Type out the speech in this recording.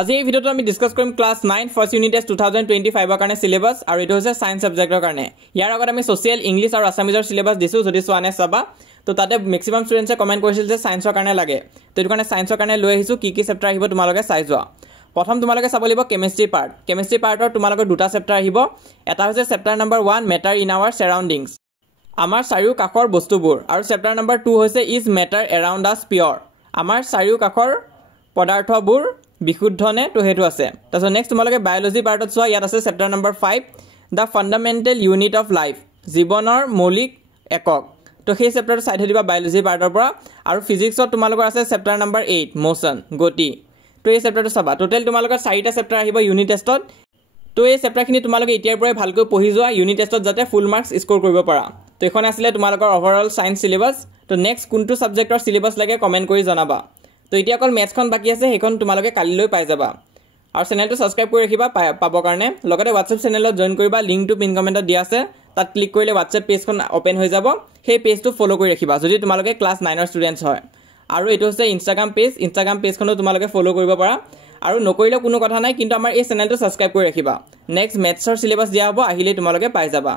আজি এই ভিডিওটো আমি ডিসকাস কৰিম ক্লাস 9 ফাৰ্স্ট ইউনিট টেস্ট 2025 ৰ কাৰণে সিলেবাস আৰু এটো হৈছে সায়েন্স সাবজেক্টৰ কাৰণে ইয়াৰ আগত আমি সোশ্যাল ইংলিশ আৰু আসামিজৰ সিলেবাস দিছো যদি সোৱানে চাবা তো তাতে ম্যাক্সিমাম স্টুডেন্টসে কমেন্ট কৰিছিল যে সায়েন্সৰ কাৰণে লাগে তো এটো কাৰণে সায়েন্সৰ কাৰণে লৈ আহিছো কি চেপ্টাৰ আহিব তোমালোকে চাই যোৱা প্ৰথম তোমালোকে চাব লাগিব কেমিষ্ট্ৰি পাৰ্টৰ তোমালোকৰ দুটা চেপ্টাৰ আহিব এটা হৈছে chapter number 1 matter in our surroundings আমাৰ চাৰিও কাখৰ বস্তুবোৰ আৰু চেপ্টাৰ নম্বৰ 2 হৈছে ইজ মেটাৰ এৰাউণ্ড আস পিয়ৰ আমাৰ চাৰিও কাখৰ পদাৰ্থবোৰ বিশুদ্ধ নে তো হেতু আছে তাছত নেক্সট তোমালোকে বায়োলজি পাৰ্টত চোৱা ইয়াত আছে chapter number 5 the fundamental unit of life জীৱনৰ মৌলিক একক তো সেই চেপ্টাৰটো চাই দিবা বায়োলজি পাৰ্টৰ পৰা আৰু ফিজিক্সত তোমালোকৰ আছে চেপ্টাৰ নম্বৰ 8 মোশন গতি তো এই চেপ্টাৰটো চাবা টোটাল তোমালোকৰ 4টা চেপ্টাৰ আহিব ইউনিট টেষ্টত তো এই চেপ্টাৰখিনি তোমালোকে এতিয়াৰ পৰাই ভালকৈ পঢ়ি যোৱা ইউনিট টেষ্টত যাতে ফুল মাৰ্কস স্কোৰ কৰিব পাৰা তো এখন আছিল তোমালোকৰ ওভাৰঅল সায়েন্স সিলেবাস তো নেক্সট কোনটো সাবজেক্টৰ সিলেবাস লাগে কমেন্ট কৰি জনাবা তো এতিয়া অকল ম্যাথখন বাকি আছে হেখন তোমালোকে কালিলৈ পাই যাবা আৰু চেনেলটো সাবস্ক্ৰাইব কৰি ৰাখিবা পাব কাৰণে লগতে WhatsApp চেনেলত জয়েন কৰিবা লিংকটো পিন কমেন্টত দিয়া আছে তাত ক্লিক কৰিলে WhatsApp পেজখন ওপেন হৈ যাব সেই পেজটো ফলো কৰি ৰাখিবা যদি তোমালোকে ক্লাস 9 ৰ ষ্টুডেন্টস হয় আৰু এটো হৈছে ইনষ্টাগ্ৰাম পেজখনো তোমালোকে ফলো কৰিব পাৰা আৰু নকৰিলে কোনো কথা নাই কিন্তু আমাৰ এই চেনেলটো সাবস্ক্ৰাইব কৰি ৰাখিবা নেক্সট ম্যাথছৰ সিলেবাস দিয়া হ'ব আহিলে তোমালোকে পাই যাবা